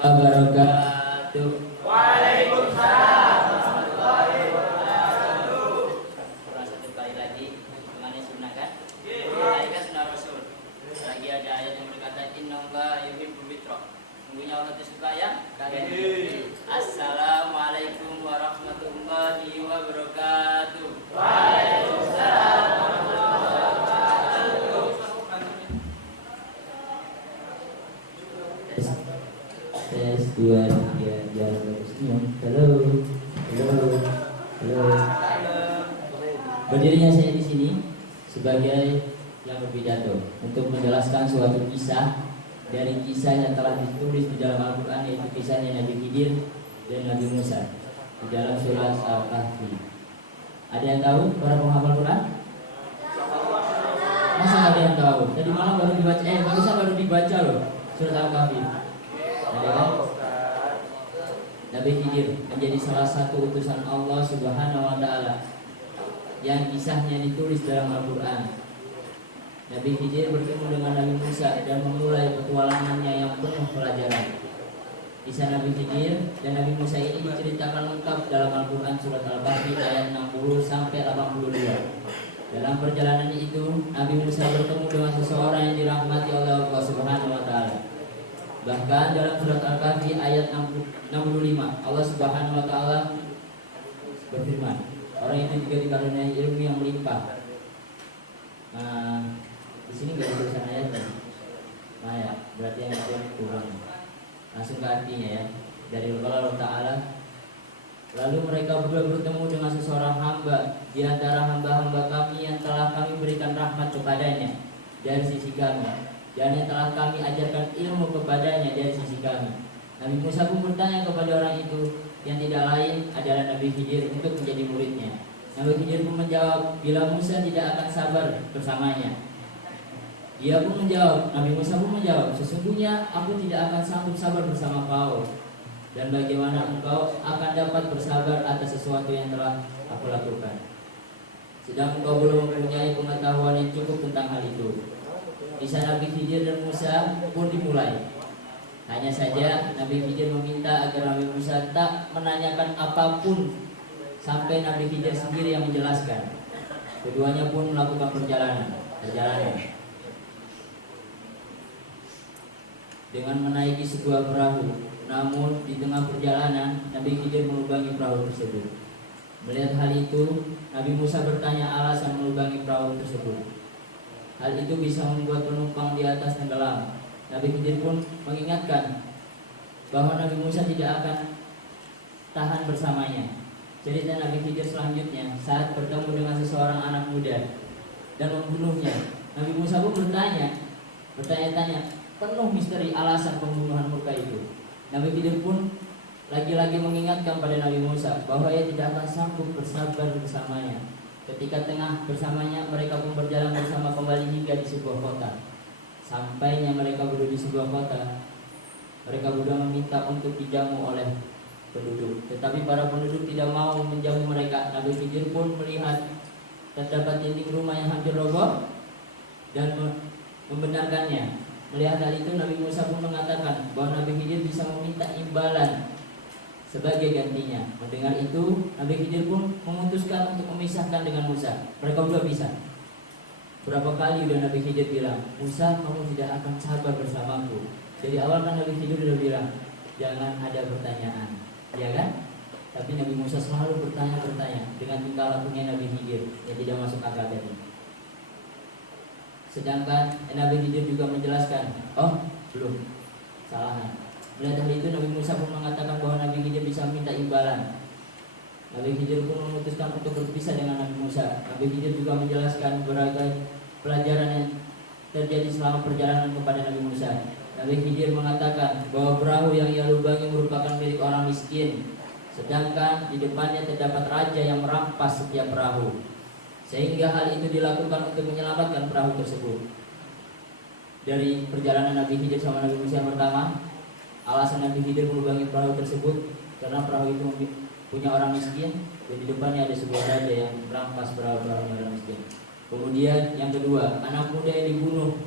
wabarakatuh. Waalaikumsalam warahmatullahi wabarakatuh. Satu kali lagi mengenai sunnah kan? Ini kan sunnah Rasul. Lagi ada ayat yang berkata innallaha yuhibbul fitra. Sungguhnya Allah itu suka yang kalian. Assalamualaikum warahmatullahi wabarakatuh. Waalaikumsalam warahmatullahi wabarakatuh. Tes 2 3 jalan tersenyum. Halo. Berdirinya saya di sini sebagai yang berpidato untuk menjelaskan suatu kisah dari kisah yang telah ditulis di dalam Al-Quran, yaitu kisahnya Nabi Khidir dan Nabi Musa di dalam surat Al-Kahfi. Ada yang tahu para penghafal Quran? Masa ada yang tahu? Tadi malam baru dibaca, baru dibaca loh surat Al-Kahfi. Ada kan? Nabi Khidir menjadi salah satu utusan Allah Subhanahu wa Ta'ala yang kisahnya ditulis dalam Al-Quran. Nabi Khidir bertemu dengan Nabi Musa dan memulai petualangannya yang penuh pelajaran. Kisah Nabi Khidir dan Nabi Musa ini diceritakan lengkap dalam Al-Quran surat Al-Kahfi ayat 60 sampai 82. Dalam perjalanannya itu, Nabi Musa bertemu dengan seseorang yang dirahmati oleh Allah Subhanahu wa Ta'ala. Bahkan dalam surat Al-Kahfi ayat 65, Allah Subhanahu wa Ta'ala berfirman, orang itu juga dikaruniai ilmu yang melimpah. Di sini gak ada tulisan ayat kan? Nah ya, berarti yang itu kurang. Langsung ke artinya ya. Dari Allah Ta'ala, lalu mereka berdua bertemu dengan seseorang hamba di antara hamba-hamba kami yang telah kami berikan rahmat kepadanya dari sisi kami, dan yang telah kami ajarkan ilmu kepadanya dari sisi kami. Nabi Musa pun bertanya kepada orang itu yang tidak lain adalah Nabi Khidir untuk menjadi muridnya. Nabi Khidir pun menjawab, bila Musa tidak akan sabar bersamanya. Dia pun menjawab, Nabi Musa pun menjawab, sesungguhnya aku tidak akan sanggup sabar bersama kau. Dan bagaimana engkau akan dapat bersabar atas sesuatu yang telah aku lakukan, sedang engkau belum mempunyai pengetahuan yang cukup tentang hal itu. Kisah Nabi Khidir dan Musa pun dimulai. Hanya saja Nabi Khidir meminta agar Nabi Musa tak menanyakan apapun sampai Nabi Khidir sendiri yang menjelaskan. Keduanya pun melakukan perjalanan dengan menaiki sebuah perahu. Namun di tengah perjalanan Nabi Khidir melubangi perahu tersebut. Melihat hal itu, Nabi Musa bertanya alasan melubangi perahu tersebut. Hal itu bisa membuat penumpang di atas tenggelam. Nabi Khidir pun mengingatkan bahwa Nabi Musa tidak akan tahan bersamanya. Cerita Nabi Khidir selanjutnya saat bertemu dengan seseorang anak muda dan membunuhnya. Nabi Musa pun bertanya-tanya, penuh misteri alasan pembunuhan murka itu. Nabi Khidir pun lagi-lagi mengingatkan pada Nabi Musa bahwa ia tidak akan sanggup bersabar bersamanya. Ketika tengah bersamanya, mereka pun berjalan bersama kembali hingga di sebuah kota. Sampainya mereka berdua di sebuah kota, mereka berdua meminta untuk dijamu oleh penduduk, tetapi para penduduk tidak mau menjamu mereka. Nabi Khidir pun melihat terdapat dinding rumah yang hampir roboh dan membenarkannya. Melihat hal itu, Nabi Musa pun mengatakan bahwa Nabi Khidir bisa meminta imbalan sebagai gantinya. Mendengar itu, Nabi Khidir pun memutuskan untuk memisahkan dengan Musa. Mereka berdua bisa. Berapa kali udah Nabi Khidir bilang, Musa, kamu tidak akan sabar bersamaku. Dari awal kan Nabi Khidir udah bilang, jangan ada pertanyaan, ya kan? Tapi Nabi Musa selalu bertanya dengan tingkah lakunya Nabi Khidir yang tidak masuk akal tadi. Sedangkan Nabi Khidir juga menjelaskan, belum, salahan. Melihat hal itu, Nabi Musa pun mengatakan bahwa Nabi Khidir bisa minta imbalan. Nabi Khidir pun memutuskan untuk berpisah dengan Nabi Musa. Nabi Khidir juga menjelaskan berbagai pelajaran yang terjadi selama perjalanan kepada Nabi Musa. Nabi Khidir mengatakan bahwa perahu yang ia lubangi merupakan milik orang miskin, sedangkan di depannya terdapat raja yang merampas setiap perahu, sehingga hal itu dilakukan untuk menyelamatkan perahu tersebut. Dari perjalanan Nabi Khidir sama Nabi Musa yang pertama, alasan Nabi Khidir melubangi perahu tersebut karena perahu itu punya orang miskin dan di depannya ada sebuah raja yang merampas perahu-perahunya orang miskin. Kemudian yang kedua, anak muda yang dibunuh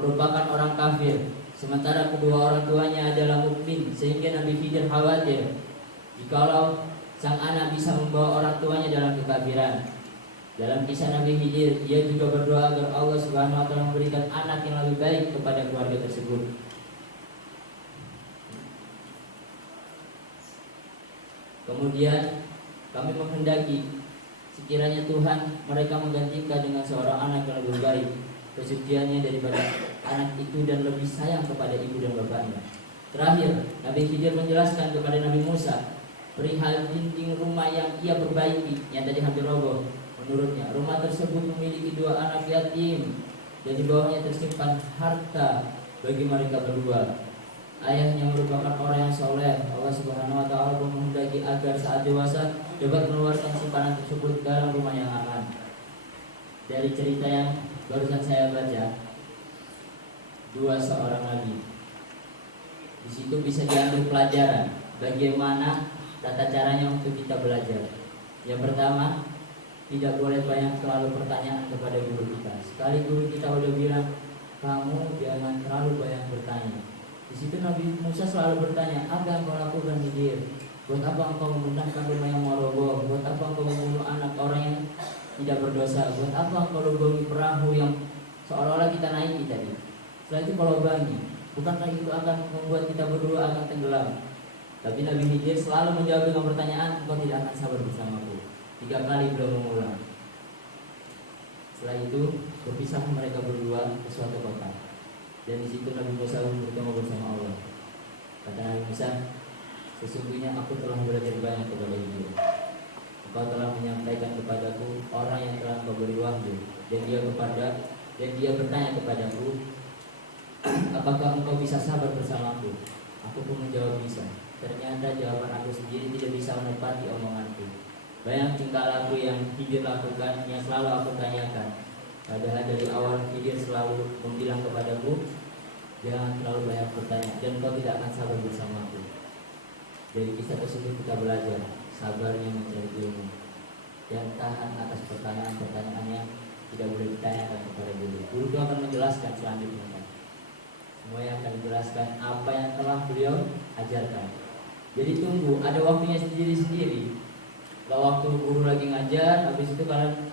merupakan orang kafir, sementara kedua orang tuanya adalah mukmin, sehingga Nabi Khidir khawatir jikalau sang anak bisa membawa orang tuanya dalam kekafiran. Dalam kisah Nabi Khidir, ia juga berdoa agar Allah Subhanahu wa taala memberikan anak yang lebih baik kepada keluarga tersebut. Kemudian kami menghendaki sekiranya Tuhan mereka menggantikan dengan seorang anak yang lebih baik kesuciannya daripada anak itu dan lebih sayang kepada ibu dan bapaknya. Terakhir, Nabi Khidir menjelaskan kepada Nabi Musa perihal dinding rumah yang ia perbaiki yang tadi hampir roboh. Menurutnya, rumah tersebut memiliki 2 anak yatim dan di bawahnya tersimpan harta bagi mereka berdua. Ayahnya merupakan orang yang soleh. Allah Subhanahu wa taala pun menghendaki agar saat dewasa dapat mengeluarkan simpanan tersebut dalam rumah yang aman. Dari cerita yang barusan saya baca, 2 seorang nabi. Di situ bisa diambil pelajaran bagaimana tata caranya untuk kita belajar. Yang pertama, tidak boleh banyak terlalu pertanyaan kepada guru kita. Sekali guru kita udah bilang, kamu jangan terlalu banyak bertanya. Di situ Nabi Musa selalu bertanya, apa yang kau lakukan Khidir? Buat apa engkau membentangkan rumah yang mau roboh? Buat apa engkau membunuh anak orang yang tidak berdosa? Buat apa engkau lubangi perahu yang seolah-olah kita naiki tadi? Setelah itu kau lubangi, bukankah itu akan membuat kita berdua akan tenggelam? Tapi Nabi Khidir selalu menjawab dengan pertanyaan, engkau tidak akan sabar bersamaku. 3 kali beliau mengulang. Setelah itu berpisah mereka berdua ke suatu kota. Dan di situ Nabi Musa bertemu bersama Allah. Kata Nabi Musa, sesungguhnya aku telah belajar banyak kepada Khidir. Engkau telah menyampaikan kepadaku orang yang telah kau beri wahyu, dan dia bertanya kepadaku, apakah engkau bisa sabar bersamaku? Aku pun menjawab bisa. Ternyata jawaban aku sendiri tidak bisa menepati omonganku. Banyak tingkah laku yang Khidir lakukan yang selalu aku tanyakan. Padahal dari awal Khidir selalu membilang kepadaku, jangan terlalu banyak bertanya dan kau tidak akan sabar bersamaku. Dari kisah tersebut kita belajar sabarnya mencari ilmu dan tahan atas pertanyaan-pertanyaan yang tidak boleh ditanyakan kepada guru. Guru itu akan menjelaskan selanjutnya. Semua yang akan dijelaskan apa yang telah beliau ajarkan. Jadi tunggu, ada waktunya sendiri-sendiri. Kalau waktu guru lagi ngajar, habis itu kalian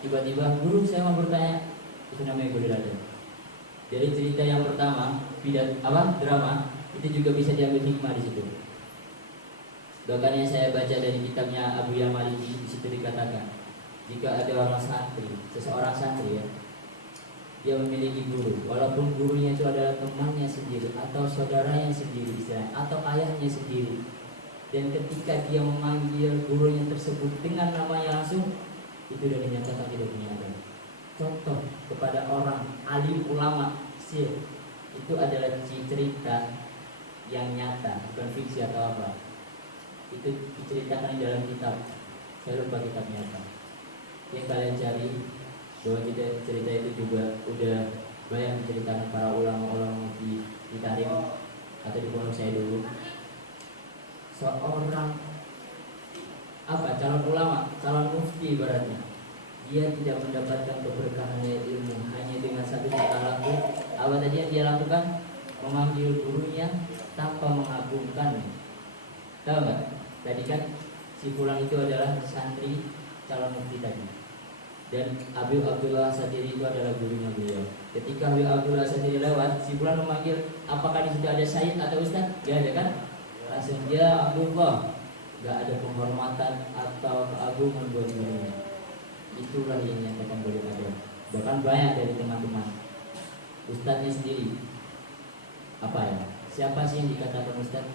tiba-tiba, guru saya mau bertanya, itu namanya guru dada. Jadi cerita yang pertama, drama, itu juga bisa diambil hikmah di situ. Bahkan yang saya baca dari kitabnya Abu Yamaliki, di situ dikatakan, jika ada orang santri, seseorang santri ya, dia memiliki guru, walaupun gurunya itu adalah temannya sendiri atau saudaranya sendiri, atau ayahnya sendiri. Dan ketika dia memanggil gurunya tersebut dengan namanya langsung, itu sudah dinyatakan tidak punya agama. Contoh kepada orang alim ulama sir, itu adalah cerita yang nyata, bukan fiksi atau apa. Itu diceritakan di dalam kitab. Saya lupa kitabnya apa. Yang kalian cari bahwa cerita itu juga udah banyak diceritakan para ulama-ulama di Tarim atau di pondok saya dulu. Seorang calon ulama, calon mufti ibaratnya, dia tidak mendapatkan keberkahan ilmu hanya dengan satu tingkah laku. Apa tadi yang dia lakukan? Memanggil gurunya tanpa mengagungkan. Tahu nggak? Tadi kan si fulan itu adalah santri calon mufti tadi. Dan Habib Abdullah Sadiri itu adalah gurunya beliau. Ketika Habib Abdullah Sadiri lewat, si fulan memanggil, apakah di situ ada Sayyid atau Ustaz? Dia ada kan? Langsung dia Abdullah. Gak ada penghormatan atau keagungan buat gurunya. Itulah yang nyatakan boleh ada. Bahkan banyak dari teman-teman Ustaznya sendiri. Apa ya? Siapa sih yang dikatakan Ustaz?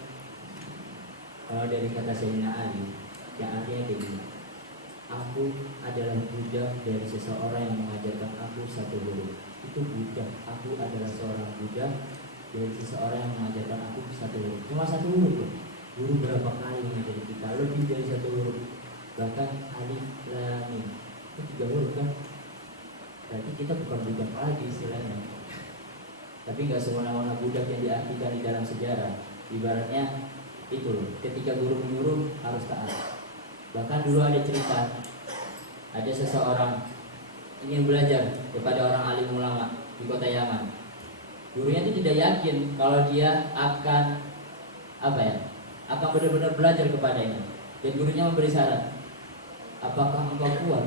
Kalau dari kata Sayyidina Ali, yang artinya kayak gini, aku adalah budak dari seseorang yang mengajarkan aku satu huruf. Itu budak. Aku adalah seorang budak dari seseorang yang mengajarkan aku satu huruf. Cuma satu huruf loh. Guru berapa kali mengajari kita lebih dari satu huruf. Bahkan alif lam mim itu 3 huruf kan. Berarti kita bukan budak lagi istilahnya. Tapi nggak semena-mena budak yang diartikan di dalam sejarah. Ibaratnya itu loh, ketika guru menyuruh harus taat. Bahkan dulu ada cerita, ada seseorang ingin belajar kepada orang alim ulama di kota Yaman. Gurunya itu tidak yakin kalau dia akan akan benar-benar belajar kepadanya. Dan gurunya memberi syarat, apakah engkau kuat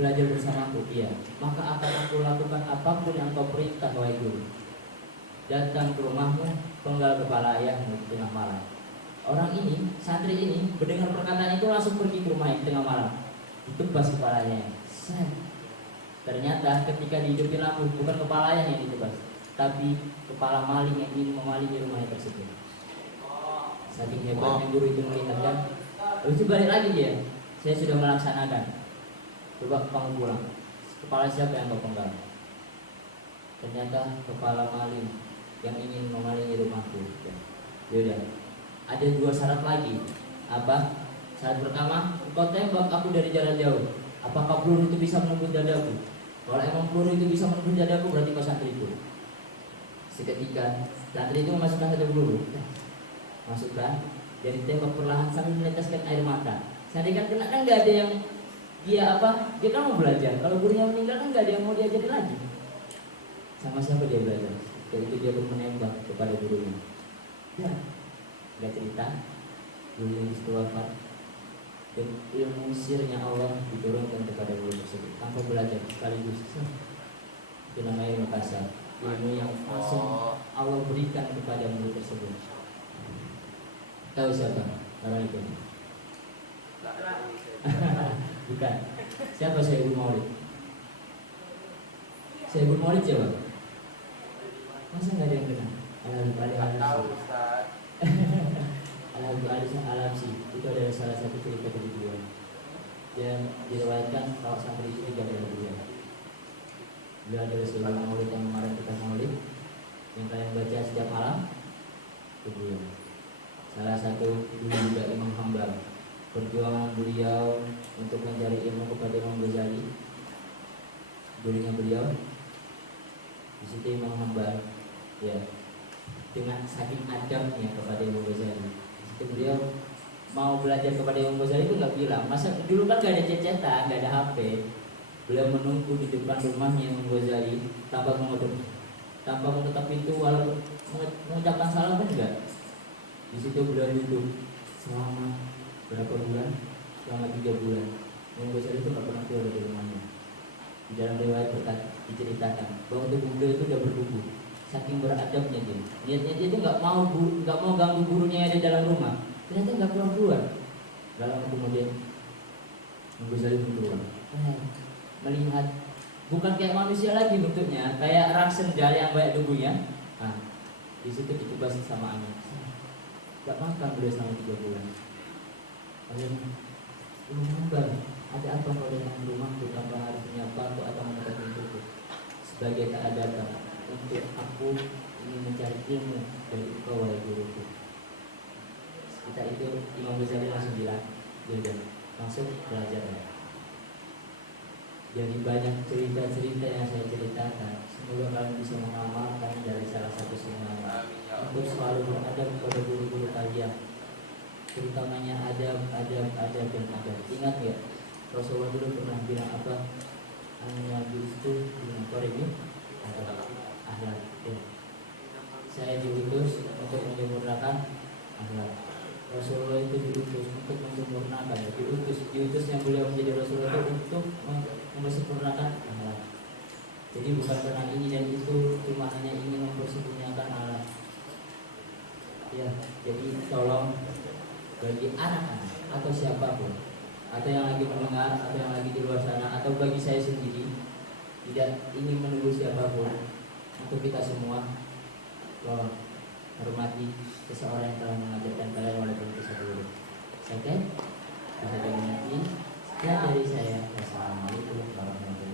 belajar bersamaku? Iya. Maka akan aku lakukan apapun yang engkau perintah, wahai guru. Datang ke rumahmu, penggal kepala ayahmu di tengah malam. Orang ini, santri ini, mendengar perkataan itu langsung pergi ke rumah di tengah malam. Ditebas kepalanya. Ternyata ketika dihidupin lampu, bukan kepala ayah yang ditebas, tapi kepala maling yang ingin memalingi rumahnya tersebut. Saking hebatnya guru itu melihat kan. Habis itu balik lagi dia. Saya sudah melaksanakan. Coba kamu pulang. Kepala siapa yang kau penggal? Ternyata kepala maling yang ingin memalingi rumahku. Yaudah. Ada 2 syarat lagi. Apa? Syarat pertama, engkau tembak aku dari jarak jauh. Apakah peluru itu bisa menembus dadaku? Kalau emang peluru itu bisa menembus dadaku, berarti kau santriku. Seketika santri itu memasukkan satu peluru. Masukkan, jadi tembak perlahan sambil meneteskan air mata. Santri kan kena, kan nggak ada yang dia kan mau belajar. Kalau gurunya meninggal kan nggak ada yang mau diajarin lagi. Sama siapa dia belajar? Dari itu dia pun menembak kepada gurunya. Ya, nggak cerita. Gurunya disitu wafat. Dan ilmu sirnya Allah diturunkan kepada guru tersebut tanpa belajar sekaligus. Itu namanya ilmu kasar, ilmu yang langsung Allah berikan kepada murid tersebut. Tahu siapa orang itu? Bukan. Siapa Syaibul Maulid? Syaibul Maulid siapa? Masa nggak ada yang kenal? Al-Alamsi itu adalah salah satu cerita dari beliau. Dan diriwayatkan kalau santri itu 3 dari beliau. Beliau adalah Syaibul Maulid yang mengarang kitab Maulid yang kalian baca setiap malam. Itu beliau. Salah satu dulu juga Imam Hambal. Perjuangan beliau untuk mencari ilmu kepada Imam Ghazali, gurunya beliau. Di situ Imam Hambal, ya, dengan saking adabnya kepada Imam Ghazali. Di situ beliau mau belajar kepada Imam Ghazali itu nggak bilang. Masa dulu kan nggak ada cecetan, nggak ada HP. Beliau menunggu di depan rumahnya Imam Ghazali tanpa mengetuk pintu walaupun mengucapkan salam pun enggak. Di situ beliau duduk selama berapa bulan? Selama 3 bulan. Imam Ghazali itu nggak pernah keluar dari rumahnya. Di dalam riwayat diceritakan bahwa tubuh beliau itu udah bertumbuh. Saking beradabnya dia. Niatnya dia itu nggak mau ganggu gurunya yang ada dalam rumah. Ternyata nggak keluar. Dalam kemudian Imam Ghazali pun keluar. Melihat bukan kayak manusia lagi bentuknya, kayak rak sendal yang banyak debunya. Nah, di situ ditebas sama angin. Gak makan beliau selama 3 bulan. Akhirnya Imam Hambal, ada apa kalau dengan rumahku tanpa harus menyapa atau menekan pintuku? Sebagai keadaan untuk aku ingin mencari ilmu dari engkau, wahai guruku. Kita itu Imam Ghazali langsung bilang, ya langsung belajar ya. Jadi banyak cerita-cerita yang saya ceritakan. Semoga kalian bisa mengamalkan dari salah satu sunnah untuk selalu beradab kepada guru-guru kalian, terutamanya adab dan adab. Ingat ya, Rasulullah dulu pernah bilang apa? An-Nabi itu ini akhlak. Ya. Saya diutus untuk menyempurnakan akhlak. Rasulullah itu diutus untuk menyempurnakan. Diutusnya beliau menjadi Rasulullah itu untuk menyempurnakan akhlak. Jadi bukan karena ini dan itu, cuma hanya ingin mempersempurnakan akhlak. Ya, jadi tolong bagi anak-anak atau siapapun, atau yang lagi mendengar, atau yang lagi di luar sana, atau bagi saya sendiri, tidak ingin menunggu siapapun, untuk kita semua tolong hormati seseorang yang telah mengajarkan kalian walaupun itu satu huruf. Oke? Bisa dimengerti. Dan dari saya, wassalamualaikum warahmatullahi wabarakatuh.